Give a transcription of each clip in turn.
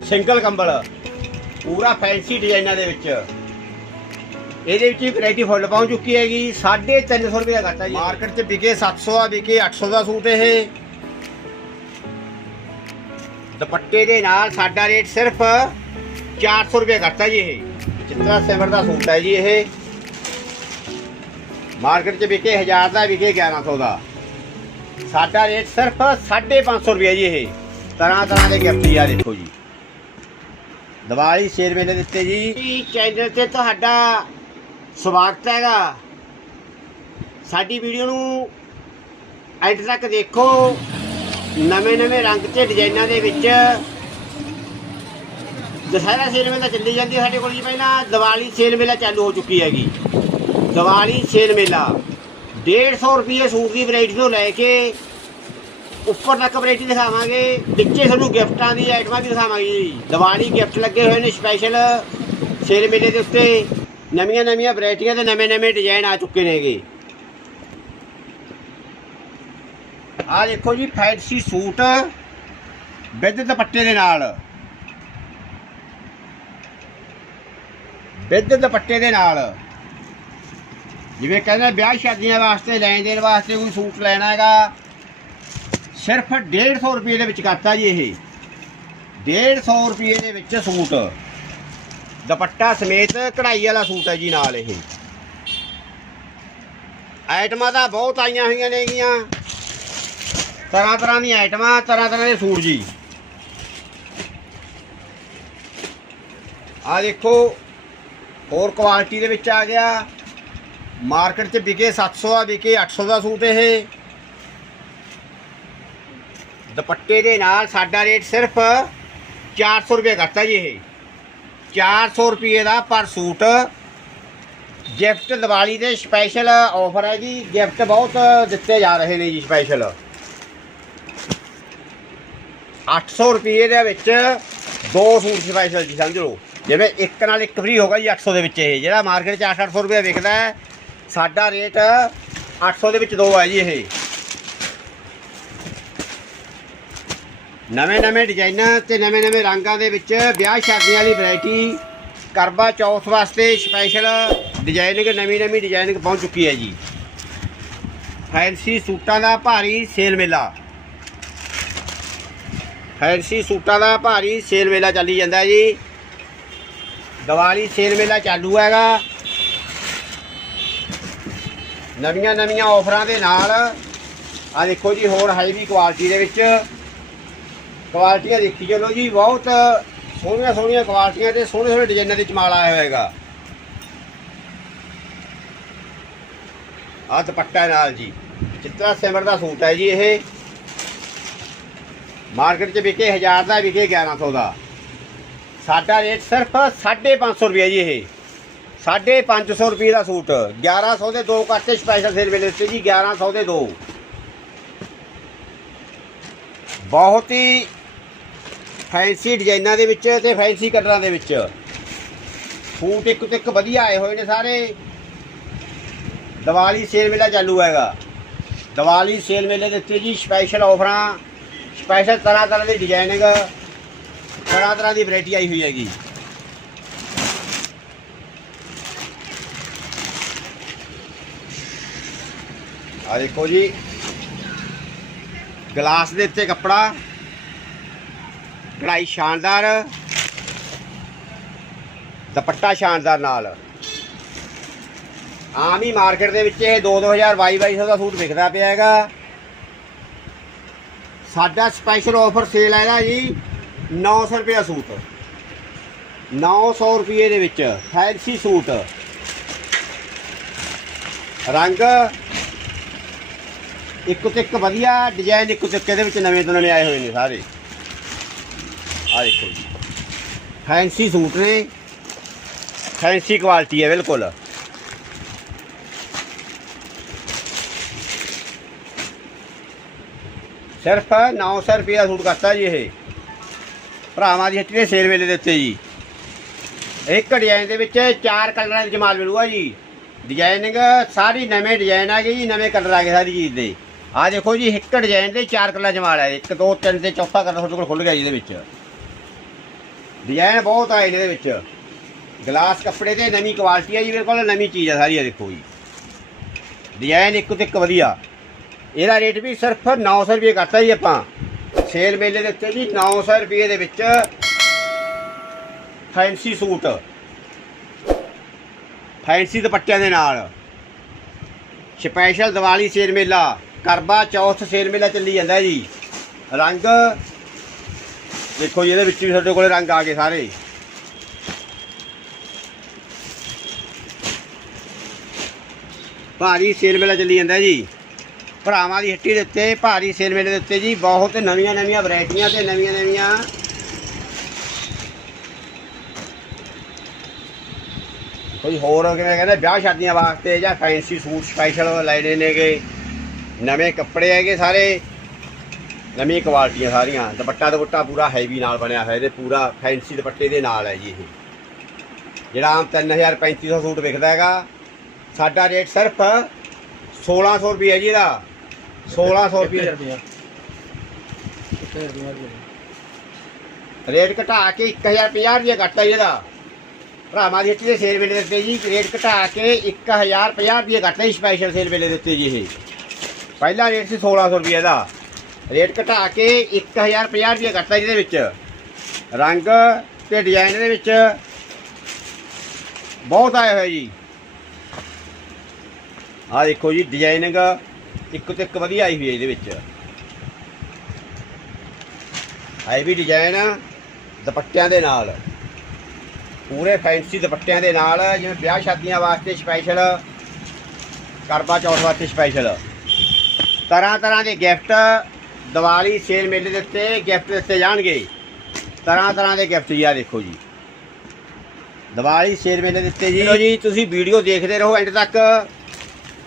Single ਕੰਬਲ ਪੂਰਾ fancy ਡਿਜ਼ਾਈਨਾਂ ਦੇ ਵਿੱਚ। ਇਹਦੇ ਵਿੱਚ ਵੈਰਾਈਟੀ ਫੁੱਲ ਪਹੁੰਚ ਚੁੱਕੀ ਹੈਗੀ 350 ਰੁਪਏ ਦਾ ਘਾਟਾ ਜੀ। ਮਾਰਕੀਟ 'ਚ ਵਿਕੇ 700 ਆ ਵਿਕੇ 800 ਦਾ ਸੂਟ ਇਹ। ਦੁਪੱਟੇ ਦੇ ਨਾਲ ਸਾਡਾ ਰੇਟ ਸਿਰਫ 400 ਰੁਪਏ ਘਾਟਾ ਜੀ ਇਹ। ਚਿੱਤਰਾ ਸਿਮਰ ਦਾ ਸੂਟ ਹੈ ਜੀ ਇਹ। ਮਾਰਕੀਟ 'ਚ ਵਿਕੇ 1000 ਦਾ ਵਿਕੇ 1100 ਦਾ। ਸਾਡਾ ਰੇਟ ਸਿਰਫ 550 ਰੁਪਏ ਜੀ ਇਹ। ਤਰ੍ਹਾਂ ਤਰ੍ਹਾਂ ਦੇ ਗਿਫਟ ਆ ਦੇਖੋ ਜੀ। ਦੀਵਾਲੀ, ਸ਼ੇਰ ਮੇਲੇ ਦਿੱਤੇ ਜੀ। ਚੈਨਲ ਤੇ ਤੁਹਾਡਾ ਸਵਾਗਤ ਹੈਗਾ। ਸਾਡੀ ਵੀਡੀਓ ਨੂੰ ਐਡ ਤੱਕ ਦੇਖੋ। ਨਵੇਂ ਨਵੇਂ ਰੰਗ ਤੇ ਡਿਜ਼ਾਈਨਾਂ ਦੇ ਵਿੱਚ ਦੁਸਹਿਰਾ ਸੇਲ ਮੇਲਾ ਚੱਲੀ ਜਾਂਦੀ ਹੈ ਸਾਡੇ ਕੋਲ ਜੀ। ਪਹਿਲਾਂ ਦੀਵਾਲੀ ਸੇਲ ਮੇਲਾ ਚਾਲੂ ਹੋ ਚੁੱਕੀ ਹੈਗੀ। ਦੀਵਾਲੀ ਸੇਲ ਮੇਲਾ। 150 ਰੁਪਏ ਸੂਟ ਦੀ ਵੈਰਾਈਟੀ ਤੋਂ ਲੈ ਕੇ ਉੱਪਰ ਤੱਕ ਵੈਰਾਈਟੀ ਦਿਖਾਵਾਂਗੇ ਵਿੱਚੇ ਤੁਹਾਨੂੰ ਗਿਫਟਾਂ ਦੀ ਆਈਟਮਾਂ ਵੀ ਦਿਖਾਵਾਂਗੇ ਜੀ। ਦੀਵਾਲੀ ਗਿਫਟ ਲੱਗੇ ਹੋਏ ਨੇ ਸਪੈਸ਼ਲ ਸੇਲ ਮੇਲੇ ਦੇ ਉੱਤੇ। ਨਵੀਆਂ ਨਵੀਆਂ ਵੈਰਾਈਟੀਆਂ ਤੇ ਨਵੇਂ ਨਵੇਂ ਡਿਜ਼ਾਈਨ ਆ ਚੁੱਕੇ ਨੇਗੇ ਆ ਦੇਖੋ ਜੀ ਫੈਂਸੀ ਸੂਟ ਵਿਦ ਦੁਪੱਟੇ ਦੇ ਨਾਲ। ਵਿਦ ਦੁਪੱਟੇ ਦੇ ਨਾਲ। ਜਿਵੇਂ ਕਹਿੰਦੇ ਵਿਆਹ ਸ਼ਾਦੀਆਂ ਵਾਸਤੇ, ਲੈਣ ਦੇਣ ਵਾਸਤੇ ਕੋਈ ਸੂਟ ਲੈਣਾ ਹੈਗਾ। ਸਿਰਫ 150 ਰੁਪਏ ਦੇ ਵਿੱਚ ਕਰਤਾ ਜੀ ਇਹ। 150 ਰੁਪਏ ਦੇ ਵਿੱਚ ਸੂਟ। ਦੁਪੱਟਾ ਸਮੇਤ ਕਢਾਈ ਵਾਲਾ ਸੂਟ ਹੈ ਜੀ ਨਾਲ ਇਹ। ਆਈਟਮਾਂ ਤਾਂ ਬਹੁਤ ਆਈਆਂ ਹੋਈਆਂ ਨੇਗੀਆਂ ਤਰ੍ਹਾਂ ਤਰ੍ਹਾਂ ਦੀਆਂ ਆਈਟਮਾਂ, ਤਰ੍ਹਾਂ ਤਰ੍ਹਾਂ ਦੇ ਸੂਟ ਜੀ। ਆ ਦੇਖੋ, ਹੋਰ ਕੁਆਲਿਟੀ ਦੇ ਵਿੱਚ ਆ ਗਿਆ। ਮਾਰਕੀਟ 'ਚ ਵਿਕੇ 700 ਆ, ਵਿਕੇ 800 ਦਾ ਸੂਟ ਇਹ। ਦੁਪੱਟੇ ਦੇ ਨਾਲ ਸਾਡਾ ਰੇਟ ਸਿਰਫ 400 ਰੁਪਏ ਕਰਤਾ ਜੀ ਇਹ। 400 ਰੁਪਏ ਦਾ ਪਰ ਸੂਟ। ਗਿਫਟ ਦੀਵਾਲੀ ਦੇ ਸਪੈਸ਼ਲ ਆਫਰ ਹੈ ਜੀ। ਗਿਫਟ ਬਹੁਤ ਦਿੱਤੇ ਜਾ ਰਹੇ ਨੇ ਜੀ ਸਪੈਸ਼ਲ 800 ਰੁਪਏ ਦੇ ਵਿੱਚ ਦੋ ਸੂਟ ਸਪੈਸ਼ਲ ਜੀ, ਸਮਝ ਲਓ। ਜਿਵੇਂ ਇੱਕ ਨਾਲ ਇੱਕ ਫ੍ਰੀ ਹੋਗਾ ਜੀ 800 ਦੇ ਵਿੱਚ ਇਹ। ਜਿਹੜਾ ਮਾਰਕੀਟ 'ਚ 800 ਰੁਪਏ ਵਿਕਦਾ ਸਾਡਾ ਰੇਟ 800 ਦੇ ਵਿੱਚ ਦੋ ਹੈ ਜੀ ਇਹ। ਨਵੇਂ ਨਵੇਂ ਡਿਜ਼ਾਈਨਾਂ ਤੇ ਨਵੇਂ ਨਵੇਂ ਰੰਗਾਂ ਦੇ ਵਿੱਚ ਵਿਆਹ ਸ਼ਾਦੀਆਂ ਵਾਲੀ ਵੈਰਾਈਟੀ ਕਰਵਾ ਚੌਥ ਵਾਸਤੇ ਸਪੈਸ਼ਲ ਡਿਜ਼ਾਈਨਿੰਗ ਨਵੀਂ ਨਵੀਂ ਡਿਜ਼ਾਈਨਿੰਗ ਪਹੁੰਚ ਚੁੱਕੀ ਹੈ ਜੀ। ਫੈਂਸੀ ਸੂਟਾਂ ਦਾ ਭਾਰੀ ਸੇਲ ਮੇਲਾ। ਫੈਂਸੀ ਸੂਟਾਂ ਦਾ ਭਾਰੀ ਸੇਲ ਮੇਲਾ ਚੱਲੀ ਜਾਂਦਾ ਜੀ। ਦੀਵਾਲੀ ਸੇਲ ਮੇਲਾ ਚਾਲੂ ਹੈਗਾ। ਨਵੀਆਂ ਨਵੀਆਂ ਆਫਰਾਂ ਦੇ ਨਾਲ ਆ ਦੇਖੋ ਜੀ, ਹੋਰ ਹਾਈ ਵੀ ਕੁਆਲਿਟੀ ਦੇ ਵਿੱਚ ਕੁਆਲਟੀਆਂ ਦੇਖੀ ਚਲੋ ਜੀ, ਬਹੁਤ ਸੋਹਣੀਆਂ ਸੋਹਣੀਆਂ ਕੁਆਲਟੀਆਂ ਤੇ ਸੋਹਣੇ ਸੋਹਣੇ ਡਿਜ਼ਾਈਨਾਂ ਦੇ ਚਮਾਲ ਆਇਆ ਹੋਏਗਾ ਆ ਦੁਪੱਟਾ ਨਾਲ ਜੀ। ਚਿੱਤਰਾ ਸਿਮਰ ਦਾ ਸੂਟ ਹੈ ਜੀ ਇਹ। ਮਾਰਕੀਟ 'ਚ ਵਿਕੇ 1000 ਦਾ, ਵਿਕੇ 1100 ਦਾ। ਸਾਡਾ ਰੇਟ ਸਿਰਫ 550 ਰੁਪਏ ਜੀ ਇਹ। 550 ਰੁਪਏ ਦਾ ਸੂਟ। 1100 ਦੇ ਦੋ ਕਰਤੇ ਸਪੈਸ਼ਲ ਸੇਲ ਵੇਲੇ ਤੇ ਜੀ 1100 ਦੇ ਦੋ। ਬਹੁਤ ਹੀ ਫੈਂਸੀ ਡਿਜ਼ਾਈਨਾਂ ਦੇ ਵਿੱਚ ਤੇ ਫੈਂਸੀ ਕਲਰਾਂ ਦੇ ਵਿੱਚ। ਸੂਟ ਇੱਕ ਤੋਂ ਇੱਕ ਵਧੀਆ ਆਏ ਹੋਏ ਨੇ ਸਾਰੇ। ਦੀਵਾਲੀ ਸੇਲ ਮੇਲਾ ਚਾਲੂ ਹੈਗਾ। ਦੀਵਾਲੀ ਸੇਲ ਮੇਲੇ ਦੇ ਉੱਤੇ ਜੀ ਸਪੈਸ਼ਲ ਆਫਰਾਂ ਸਪੈਸ਼ਲ ਤਰ੍ਹਾਂ ਤਰ੍ਹਾਂ ਦੀ ਡਿਜ਼ਾਈਨਿੰਗ ਤਰ੍ਹਾਂ ਤਰ੍ਹਾਂ ਦੀ ਵੈਰਾਈਟੀ ਆਈ ਹੋਈ ਹੈਗੀ। ਆ ਦੇਖੋ ਜੀ। ਗਲਾਸ ਦੇ ਉੱਤੇ ਕੱਪੜਾ। ਕਢਾਈ ਸ਼ਾਨਦਾਰ, ਦੁਪੱਟਾ ਸ਼ਾਨਦਾਰ ਨਾਲ। ਆਮ ਹੀ ਮਾਰਕੀਟ ਦੇ ਵਿੱਚ ਇਹ 2-2000 2200 ਦਾ ਸੂਟ ਵਿਕਦਾ ਪਿਆ ਹੈਗਾ। ਸਾਡਾ ਸਪੈਸ਼ਲ ਆਫਰ ਸੇਲ ਹੈ ਇਹਦਾ ਜੀ 900 ਰੁਪਏ ਦਾ ਸੂਟ। 900 ਰੁਪਏ ਦੇ ਵਿੱਚ ਫੈਂਸੀ ਸੂਟ। ਰੰਗ ਇੱਕ ਤੋਂ ਇੱਕ ਵਧੀਆ ਡਿਜ਼ਾਈਨ ਇੱਕ ਤੋਂ ਇੱਕ ਇਹਦੇ ਵਿੱਚ ਨਵੇਂ ਤੋਂ ਨਵੇਂ ਆਏ ਹੋਏ ਨੇ ਸਾਰੇ। ਆ ਦੇਖੋ ਜੀ। ਫੈਂਸੀ ਸੂਟ ਨੇ। ਫੈਂਸੀ ਕੁਆਲਿਟੀ ਹੈ, ਬਿਲਕੁਲ। ਸਿਰਫ 900 ਰੁਪਏ ਦਾ ਸੂਟ ਕਰਤਾ ਜੀ ਇਹ। ਭਰਾਵਾਂ ਦੀ ਹੱਟੀ ਦੇ ਸੇਲ ਵੇਲੇ ਦੇ ਉੱਤੇ ਜੀ। ਇੱਕ ਡਿਜ਼ਾਈਨ ਦੇ ਵਿੱਚ ਚਾਰ ਕਲਰਾਂ ਦੇ ਜਮਾਲ ਮਿਲੂਗਾ ਜੀ। ਡਿਜ਼ਾਈਨਿੰਗ ਸਾਰੀ ਨਵੇਂ ਡਿਜ਼ਾਈਨ ਆ ਗਏ ਜੀ, ਨਵੇਂ ਕਲਰ ਆ ਗਏ ਸਾਰੀ ਚੀਜ਼ ਦੇ। ਆ ਦੇਖੋ ਜੀ, ਇੱਕ ਡਿਜ਼ਾਈਨ ਦੇ ਚਾਰ ਕਲਰ ਜਮਾਲ ਹੈ। ਇੱਕ, ਦੋ, ਤਿੰਨ ਤੇ ਚੌਥਾ ਕਲਰ ਤੁਹਾਡੇ ਕੋਲ ਖੁੱਲ ਗਿਆ ਜੀ ਇਹਦੇ ਵਿੱਚ। ਡਿਜ਼ਾਈਨ ਬਹੁਤ ਆਏ ਨੇ ਇਹਦੇ ਵਿੱਚ। ਗਲਾਸ ਕੱਪੜੇ ਤੇ ਨਵੀਂ ਕੁਆਲਿਟੀ ਆ ਜੀ ਮੇਰੇ ਕੋਲ ਨਵੀਂ ਚੀਜ਼ ਆ ਸਾਰੀ ਆ ਦੇਖੋ ਜੀ। ਡਿਜ਼ਾਈਨ ਇੱਕ ਤੋਂ ਇੱਕ ਵਧੀਆ। ਇਹਦਾ ਰੇਟ ਵੀ ਸਿਰਫ 900 ਰੁਪਏ ਕਰਤਾ ਜੀ ਆਪਾਂ। ਸੇਲ ਮੇਲੇ ਦੇ ਉੱਤੇ ਜੀ 900 ਰੁਪਏ ਦੇ ਵਿੱਚ ਫੈਂਸੀ ਸੂਟ। ਫੈਂਸੀ ਦੁਪੱਟਿਆਂ ਦੇ ਨਾਲ। ਸਪੈਸ਼ਲ ਦੀਵਾਲੀ ਸੇਲ ਮੇਲਾ। ਕਰਵਾ ਚੌਥ ਸੇਲ ਮੇਲਾ ਚੱਲੀ ਜਾਂਦਾ ਜੀ। ਰੰਗ ਦੇਖੋ ਜੀ, ਇਹਦੇ ਵਿੱਚ ਵੀ ਸਾਡੇ ਕੋਲੇ ਰੰਗ ਆ ਗਏ ਸਾਰੇ। ਭਾਰੀ ਸੇਲ ਮੇਲਾ ਚੱਲੀ ਜਾਂਦਾ ਜੀ। ਭਰਾਵਾਂ ਦੀ ਹੱਟੀ ਦੇ ਉੱਤੇ, ਭਾਰੀ ਸੇਲ ਮੇਲੇ ਦੇ ਉੱਤੇ ਜੀ, ਬਹੁਤ ਨਵੀਆਂ ਨਵੀਆਂ ਵੈਰਾਈਟੀਆਂ ਤੇ ਨਵੀਆਂ ਨਵੀਆਂ ਕੋਈ ਹੋਰ ਕਿਵੇਂ ਕਹਿੰਦੇ, ਵਿਆਹ ਸ਼ਾਦੀਆਂ ਵਾਸਤੇ ਜਾਂ ਫੈਂਸੀ ਸੂਟ ਸਪੈਸ਼ਲ ਲੈਣੇ ਨੇਗੇ। ਨਵੇਂ ਕੱਪੜੇ ਹੈਗੇ ਸਾਰੇ। ਨਵੀਂ ਕੁਆਲਿਟੀਆਂ ਸਾਰੀਆਂ। ਦੁਪੱਟਾ ਦੁਪੱਟਾ ਪੂਰਾ ਹੈਵੀ ਨਾਲ ਬਣਿਆ ਹੋਇਆ ਇਹਦੇ ਪੂਰਾ ਫੈਂਸੀ ਦੁਪੱਟੇ ਦੇ ਨਾਲ ਹੈ ਜੀ ਇਹ। ਜਿਹੜਾ ਆਮ 3000 3500 ਸੂਟ ਵਿਕਦਾ ਹੈਗਾ ਸਾਡਾ ਰੇਟ ਸਿਰਫ 1600 ਰੁਪਏ ਹੈ ਜੀ ਇਹਦਾ। 1600 ਰੁਪਏ। ਰੇਟ ਘਟਾ ਕੇ 1050 ਰੁਪਏ ਘਟਾ ਇਹਦਾ। ਭਰਾਵਾਂ ਦੀ ਹੱਟੀ ਦੇ ਸੇਲ ਵੇਲੇ ਦਿੱਤੇ ਜੀ ਰੇਟ ਘਟਾ ਕੇ 1050 ਰੁਪਏ ਘਟਾ ਸਪੈਸ਼ਲ ਸੇਲ ਵੇਲੇ ਦਿੱਤੇ ਜੀ ਇਹ। ਪਹਿਲਾ ਰੇਟ ਸੀ 1600 ਰੁਪਏ ਦਾ। ਰੇਟ ਘਟਾ ਕੇ 1050 ਰੁਪਏ ਘਟਾ ਜਿਹਦੇ ਵਿੱਚ। ਰੰਗ ਤੇ ਡਿਜ਼ਾਈਨ ਦੇ ਵਿੱਚ ਬਹੁਤ ਆਏ ਹੋਏ ਜੀ। ਆਹ ਦੇਖੋ ਜੀ ਡਿਜ਼ਾਈਨਿੰਗ ਇੱਕ ਤੋਂ ਇੱਕ ਵਧੀਆ ਆਈ ਹੋਈ ਹੈ ਇਹਦੇ ਵਿੱਚ। ਆਈ ਵੀ ਡਿਜ਼ਾਈਨ ਦੁਪੱਟਿਆਂ ਦੇ ਨਾਲ। ਪੂਰੇ ਫੈਂਸੀ ਦੁਪੱਟਿਆਂ ਦੇ ਨਾਲ, ਜਿਵੇਂ ਵਿਆਹ ਸ਼ਾਦੀਆਂ ਵਾਸਤੇ ਸਪੈਸ਼ਲ ਕਰਵਾ ਚੌਥ ਵਾਸਤੇ ਸਪੈਸ਼ਲ ਤਰ੍ਹਾਂ ਤਰ੍ਹਾਂ ਦੇ ਗਿਫਟ ਦੀਵਾਲੀ ਸੇਲ ਮੇਲੇ ਦੇ ਉੱਤੇ ਗਿਫਟ ਦਿੱਤੇ ਜਾਣਗੇ। ਤਰ੍ਹਾਂ ਤਰ੍ਹਾਂ ਦੇ ਗਿਫਟ ਜੀ ਆ ਦੇਖੋ ਜੀ। ਦੀਵਾਲੀ ਸੇਲ ਮੇਲੇ ਦੇ ਉੱਤੇ ਜੀ। ਲੋ ਜੀ ਤੁਸੀਂ ਵੀਡੀਓ ਦੇਖਦੇ ਰਹੋ ਐਂਡ ਤੱਕ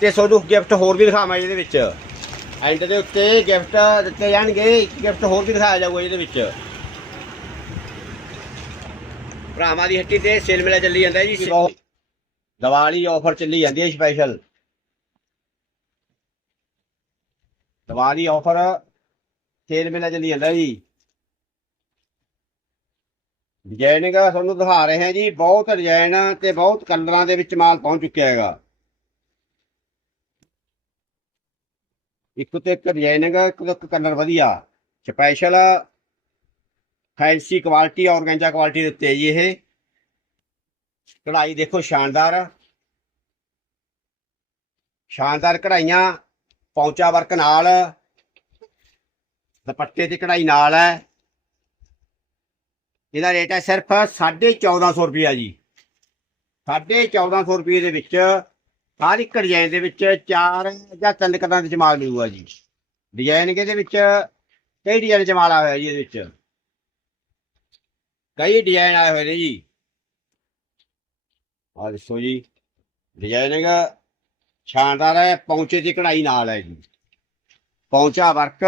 ਤੇ ਤੁਹਾਨੂੰ ਗਿਫਟ ਹੋਰ ਵੀ ਦਿਖਾਵਾਂ ਇਹਦੇ ਵਿੱਚ। ਐਂਡ ਦੇ ਉੱਤੇ ਗਿਫਟ ਦਿੱਤੇ ਜਾਣਗੇ ਇੱਕ ਗਿਫਟ ਹੋਰ ਵੀ ਦਿਖਾਇਆ ਜਾਊਗਾ ਇਹਦੇ ਵਿੱਚ। ਭਰਾਵਾਂ ਦੀ ਹੱਟੀ ਤੇ ਸੇਲ ਮੇਲਾ ਚੱਲੀ ਜਾਂਦਾ ਜੀ। ਦੀਵਾਲੀ ਆਫਰ ਚੱਲੀ ਜਾਂਦੀ ਹੈ ਸਪੈਸ਼ਲ ਦੀਵਾਲੀ ਆਫਰ ਸੇਲ ਮੇਲਾ ਚੱਲੀ ਜਾਂਦਾ ਜੀ। ਡਿਜ਼ਾਈਨਿੰਗ ਤੁਹਾਨੂੰ ਦਿਖਾ ਰਹੇ ਹਾਂ ਜੀ। ਬਹੁਤ ਡਿਜ਼ਾਈਨ ਤੇ ਬਹੁਤ ਕਲਰਾਂ ਦੇ ਵਿੱਚ ਮਾਲ ਪਹੁੰਚ ਚੁੱਕਿਆ ਹੈਗਾ। ਇੱਕ ਤੋਂ ਇੱਕ ਡਿਜ਼ਾਈਨਿੰਗ ਇੱਕ ਤੋਂ ਇੱਕ ਕਲਰ ਵਧੀਆ। Special fancy quality organza quality ਦੇ ਉੱਤੇ ਜੀ ਇਹ। ਕਢਾਈ ਦੇਖੋ ਸ਼ਾਨਦਾਰ ਸ਼ਾਨਦਾਰ ਕਢਾਈਆਂ ਪੌਂਚਾ ਵਰਕ ਨਾਲ। ਦੁਪੱਟੇ ਤੇ ਕਢਾਈ ਨਾਲ ਹੈ। ਇਹਦਾ ਰੇਟ ਹੈ ਸਿਰਫ 1450 ਰੁਪਿਆ ਜੀ। 1450 ਰੁਪਏ ਦੇ ਵਿੱਚ ਹਰ ਇੱਕ ਡਿਜ਼ਾਈਨ ਦੇ ਵਿੱਚ ਚਾਰ ਜਾਂ ਤਿੰਨ ਕਦਾਂ ਦੇ ਜਮਾਲ ਮਿਲੂਗਾ ਜੀ। ਡਿਜ਼ਾਈਨ ਇਹਦੇ ਵਿੱਚ ਕਈ ਡਿਜ਼ਾਈਨ ਜਮਾਲ ਆਇਆ ਹੋਇਆ ਜੀ ਇਹਦੇ ਵਿੱਚ। ਕਈ ਡਿਜ਼ਾਈਨ ਆਏ ਹੋਏ ਨੇ ਜੀ। ਆਹ ਦੇਖੋ ਜੀ ਡਿਜ਼ਾਈਨਿੰਗ ਸ਼ਾਨਦਾਰ ਹੈ, ਪੌਂਚੇ ਦੀ ਕਢਾਈ ਨਾਲ ਹੈ ਜੀ। ਪੌਂਚਾ ਵਰਕ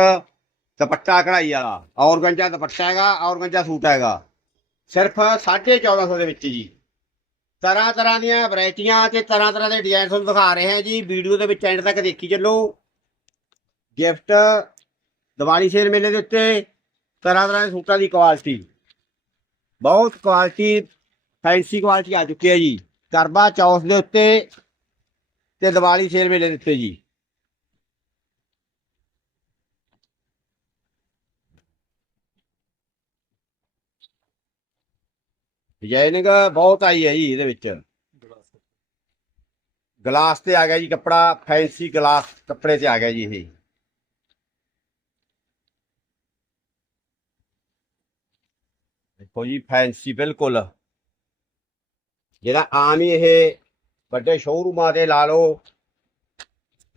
ਦੁਪੱਟਾ ਕਢਾਈ ਵਾਲਾ, ਔਰਗੰਜਾ ਦੁਪੱਟਾ ਹੈਗਾ, ਔਰਗੰਜਾ ਸੂਟ ਹੈਗਾ। ਸਿਰਫ 1450 ਦੇ ਵਿੱਚ ਜੀ। ਤਰ੍ਹਾਂ ਤਰ੍ਹਾਂ ਦੀਆਂ ਵੈਰਾਈਟੀਆਂ ਤੇ ਤਰ੍ਹਾਂ ਤਰ੍ਹਾਂ ਦੇ ਡਿਜ਼ਾਈਨ ਤੁਹਾਨੂੰ ਦਿਖਾ ਰਹੇ ਹਾਂ ਜੀ। ਵੀਡੀਓ ਦੇ ਵਿੱਚ ਐਂਡ ਤੱਕ ਦੇਖੀ ਚੱਲੋ। ਗਿਫਟ ਦੀਵਾਲੀ ਸੇਲ ਮੇਲੇ ਦੇ ਉੱਤੇ ਤਰ੍ਹਾਂ ਤਰ੍ਹਾਂ ਦੇ ਸੂਟਾਂ ਦੀ ਕੁਆਲਿਟੀ ਬਹੁਤ ਕੁਆਲਿਟੀ ਫੈਂਸੀ ਕੁਆਲਿਟੀ ਆ ਚੁੱਕੀ ਹੈ ਜੀ। ਕਰਵਾ ਚੌਥ ਦੇ ਉੱਤੇ ਤੇ ਦੀਵਾਲੀ ਸੇਲ ਮੇਲੇ ਦੇ ਉੱਤੇ ਜੀ। ਡਿਜ਼ਾਈਨਿੰਗ ਬਹੁਤ ਆਈ ਹੈ ਜੀ ਇਹਦੇ ਵਿੱਚ। ਗਲਾਸ ਤੇ ਆ ਗਿਆ ਜੀ, ਕੱਪੜਾ, ਫੈਂਸੀ ਗਲਾਸ ਕੱਪੜੇ ਤੇ ਆ ਗਿਆ ਜੀ ਇਹ। ਦੇਖੋ ਜੀ, ਫੈਂਸੀ ਬਿਲਕੁਲ। ਜਿਹੜਾ ਆਮ ਹੀ ਇਹ ਵੱਡੇ ਸ਼ੋਰੂਮਾਂ ਤੇ ਲਾ ਲਓ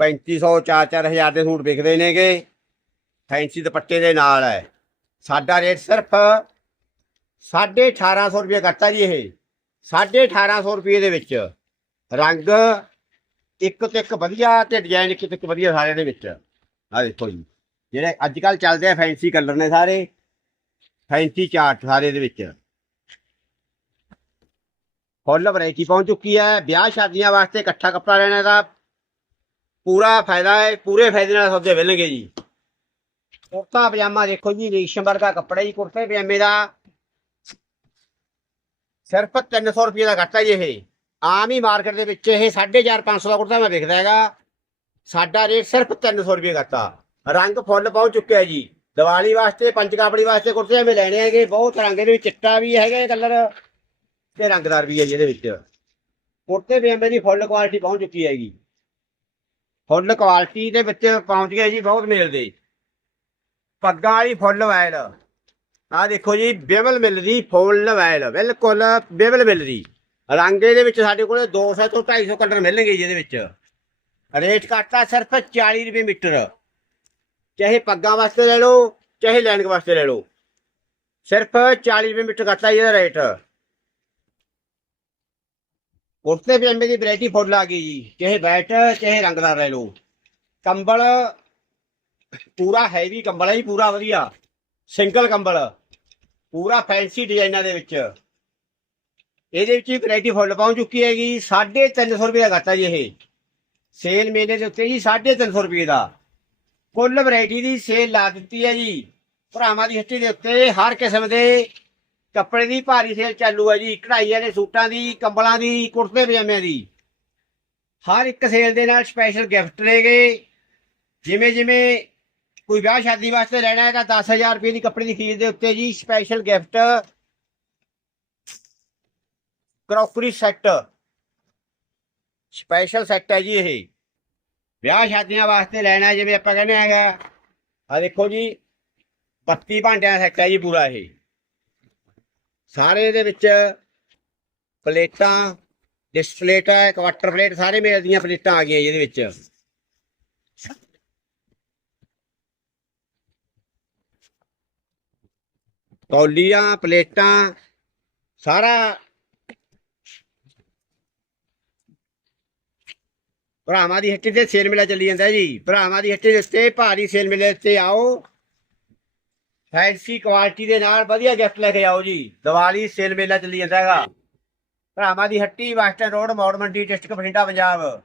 3500 4-4000 ਦੇ ਸੂਟ ਵਿਕਦੇ ਨੇਗੇ। ਫੈਂਸੀ ਦੁਪੱਟੇ ਦੇ ਨਾਲ ਹੈ। ਸਾਡਾ ਰੇਟ ਸਿਰਫ 1850 ਰੁਪਏ ਕਰਤਾ ਜੀ ਇਹ। 1850 ਰੁਪਏ ਦੇ ਵਿੱਚ ਰੰਗ ਇੱਕ ਤੋਂ ਇੱਕ ਵਧੀਆ ਤੇ ਡਿਜ਼ਾਈਨ ਇੱਕ ਤੋਂ ਇੱਕ ਵਧੀਆ ਸਾਰਿਆਂ ਦੇ ਵਿੱਚ। ਆ ਦੇਖੋ ਜੀ, ਜਿਹੜੇ ਅੱਜ ਕੱਲ ਚੱਲਦੇ ਆ ਫੈਂਸੀ ਕਲਰ ਨੇ ਸਾਰੇ ਫੈਂਸੀ ਚਾਰਟ ਸਾਰੇ ਦੇ ਵਿੱਚ। ਫੁੱਲ ਵੈਰਾਈਟੀ ਪਹੁੰਚ ਚੁੱਕੀ ਹੈ, ਵਿਆਹ ਸ਼ਾਦੀਆਂ ਵਾਸਤੇ ਇਕੱਠਾ ਕੱਪੜਾ ਲੈਣਾ ਦਾ ਪੂਰਾ ਫਾਇਦਾ ਹੈ, ਪੂਰੇ ਫਾਇਦੇ ਨਾਲ ਸੌਦੇ ਮਿਲਣਗੇ ਜੀ। ਕੁਰਤਾ ਪਜਾਮਾ ਦੇਖੋ ਜੀ, ਰੇਸ਼ਮ ਵਰਗਾ ਕੱਪੜਾ ਜੀ ਕੁਰਤੇ ਪਜਾਮੇ ਦਾ। ਸਿਰਫ 300 ਰੁਪਏ ਦਾ ਘੱਟਾ ਜੀ ਇਹ। ਆਮ ਹੀ ਮਾਰਕੀਟ ਦੇ ਵਿੱਚ ਇਹ 4.5 500 ਦਾ ਕੁੜਤਾ ਮੈਂ ਵਿਕਦਾ ਹੈਗਾ। ਸਾਡਾ ਰੇਟ ਸਿਰਫ 300 ਰੁਪਏ ਘੱਟਾ ਰੰਗ ਫੁੱਲ ਪਹੁੰਚ ਚੁੱਕਿਆ ਜੀ। ਦੀਵਾਲੀ ਵਾਸਤੇ ਪੰਜ ਵਾਸਤੇ ਕੁੜਤੇ ਐਵੇਂ ਲੈਣੇ ਹੈਗੇ। ਬਹੁਤ ਰੰਗ ਇਹਦੇ ਵਿੱਚ ਚਿੱਟਾ ਵੀ ਹੈਗਾ ਕਲਰ ਤੇ ਰੰਗਦਾਰ ਵੀ ਹੈ ਜੀ ਇਹਦੇ ਵਿੱਚ। ਕੁੜਤੇ ਵੀ ਐਵੇਂ ਦੀ ਫੁੱਲ ਕੁਆਲਿਟੀ ਪਹੁੰਚ ਚੁੱਕੀ ਹੈਗੀ। ਫੁੱਲ ਕੁਆਲਿਟੀ ਦੇ ਵਿੱਚ ਪਹੁੰਚ ਗਿਆ ਜੀ ਬਹੁਤ ਮੇਲ ਦੇ। ਪੱਗਾਂ ਵਾਲੀ ਫੁੱਲ ਵਾਇਲ। ਆਹ ਦੇਖੋ ਜੀ ਬਿਮਲ ਮਿਲ ਰਹੀ, ਫੁੱਲ ਵਾਇਲ ਬਿਲਕੁਲ ਬਿਮਲ ਮਿਲ ਰਹੀ। ਰੰਗ ਇਹਦੇ ਵਿੱਚ ਸਾਡੇ ਕੋਲੇ 200 ਤੋਂ 250 ਕਲਰ ਮਿਲਣਗੇ ਜੀ ਇਹਦੇ ਵਿੱਚ। ਰੇਟ ਘੱਟਾ ਸਿਰਫ 40 ਰੁਪਏ ਮੀਟਰ। ਚਾਹੇ ਪੱਗਾਂ ਵਾਸਤੇ ਲੈ ਲਓ, ਚਾਹੇ ਲੈਣਗ ਵਾਸਤੇ ਲੈ ਲਓ। ਸਿਰਫ 40 ਰੁਪਏ ਮੀਟਰ ਘੱਟਾ ਜੀ ਇਹਦਾ ਰੇਟ। ਕੁੜਤੇ ਪਜਾਮੇ ਦੀ ਵੈਰਾਈਟੀ ਫੁੱਲ ਆ ਗਈ ਜੀ। ਚਾਹੇ ਬੈਟ ਚਾਹੇ ਰੰਗਦਾਰ ਲੈ ਲਓ। ਕੰਬਲ ਪੂਰਾ ਹੈਵੀ ਕੰਬਲ ਹੈ ਜੀ ਪੂਰਾ ਵਧੀਆ। ਸਿੰਗਲ ਕੰਬਲ। ਪੂਰਾ ਫੈਂਸੀ ਡਿਜ਼ਾਈਨਾਂ ਦੇ ਵਿੱਚ। ਇਹਦੇ ਵਿੱਚ ਵੈਰਾਈਟੀ ਫੁੱਲ ਪਹੁੰਚ ਚੁੱਕੀ ਹੈਗੀ 350 ਰੁਪਏ ਦਾ ਘਾਟਾ ਜੀ ਇਹ। ਸੇਲ ਮੇਲੇ ਦੇ ਉੱਤੇ ਜੀ 350 ਰੁਪਏ ਦਾ। ਕੁੱਲ ਵੈਰਾਈਟੀ ਦੀ ਸੇਲ ਲਾ ਦਿੱਤੀ ਹੈ ਜੀ। ਭਰਾਵਾਂ ਦੀ ਹੱਟੀ ਦੇ ਉੱਤੇ ਹਰ ਕਿਸਮ ਦੇ ਕੱਪੜੇ ਦੀ ਭਾਰੀ ਸੇਲ ਚਾਲੂ ਹੈ ਜੀ। ਕਢਾਈਆਂ ਦੇ ਸੂਟਾਂ ਦੀ, ਕੰਬਲਾਂ ਦੀ, ਕੁੜਤੇ ਪਜਾਮਿਆਂ ਦੀ। ਹਰ ਇੱਕ ਸੇਲ ਦੇ ਨਾਲ ਸਪੈਸ਼ਲ ਗਿਫਟ ਨੇਗੇ। ਜਿਵੇਂ ਜਿਵੇਂ ਕੋਈ ਵਿਆਹ ਸ਼ਾਦੀ ਵਾਸਤੇ ਲੈਣਾ ਹੈ ਤਾਂ 10000 ਰੁਪਏ ਦੀ ਕੱਪੜੇ ਦੀ ਖਰੀਦ ਦੇ ਉੱਤੇ ਜੀ special gift crockery set special set ਹੈ ਜੀ ਇਹ। ਵਿਆਹ ਸ਼ਾਦੀਆਂ ਵਾਸਤੇ ਲੈਣਾ ਜਿਵੇਂ ਆਪਾਂ ਕਹਿੰਦੇ ਹੈਗਾ। ਆ ਦੇਖੋ ਜੀ 32 ਭਾਂਡਿਆਂ ਦਾ ਸੈੱਟ ਹੈ ਜੀ ਪੂਰਾ ਇਹ। ਸਾਰੇ ਇਹਦੇ ਵਿੱਚ ਪਲੇਟਾਂ ਡਿਸਪਲੇਟ ਹੈ ਕੁਆਟਰ ਪਲੇਟ ਸਾਰੇ ਮੇਲ ਦੀਆਂ ਪਲੇਟਾਂ ਆ ਗਈਆਂ ਜੀ ਇਹਦੇ ਵਿੱਚ। ਕੌਲੀਆਂ, ਪਲੇਟਾਂ, ਸਾਰਾ ਭਰਾਵਾਂ ਦੀ ਹੱਟੀ ਤੇ ਸੇਲ ਮੇਲਾ ਚੱਲੀ ਜਾਂਦਾ ਜੀ। ਭਰਾਵਾਂ ਦੀ ਹੱਟੀ ਦੇ ਉੱਤੇ ਭਾਰੀ ਸੇਲ ਮੇਲੇ ਤੇ ਆਓ। ਫੈਂਸੀ ਕੁਆਲਿਟੀ ਦੇ ਨਾਲ ਵਧੀਆ ਗਿਫਟ ਲੈ ਕੇ ਆਓ ਜੀ। ਦੀਵਾਲੀ ਸੇਲ ਮੇਲਾ ਚੱਲੀ ਜਾਂਦਾ ਹੈਗਾ। ਭਰਾਵਾਂ ਦੀ ਹੱਟੀ western road Maur Mandi district Bathinda Punjab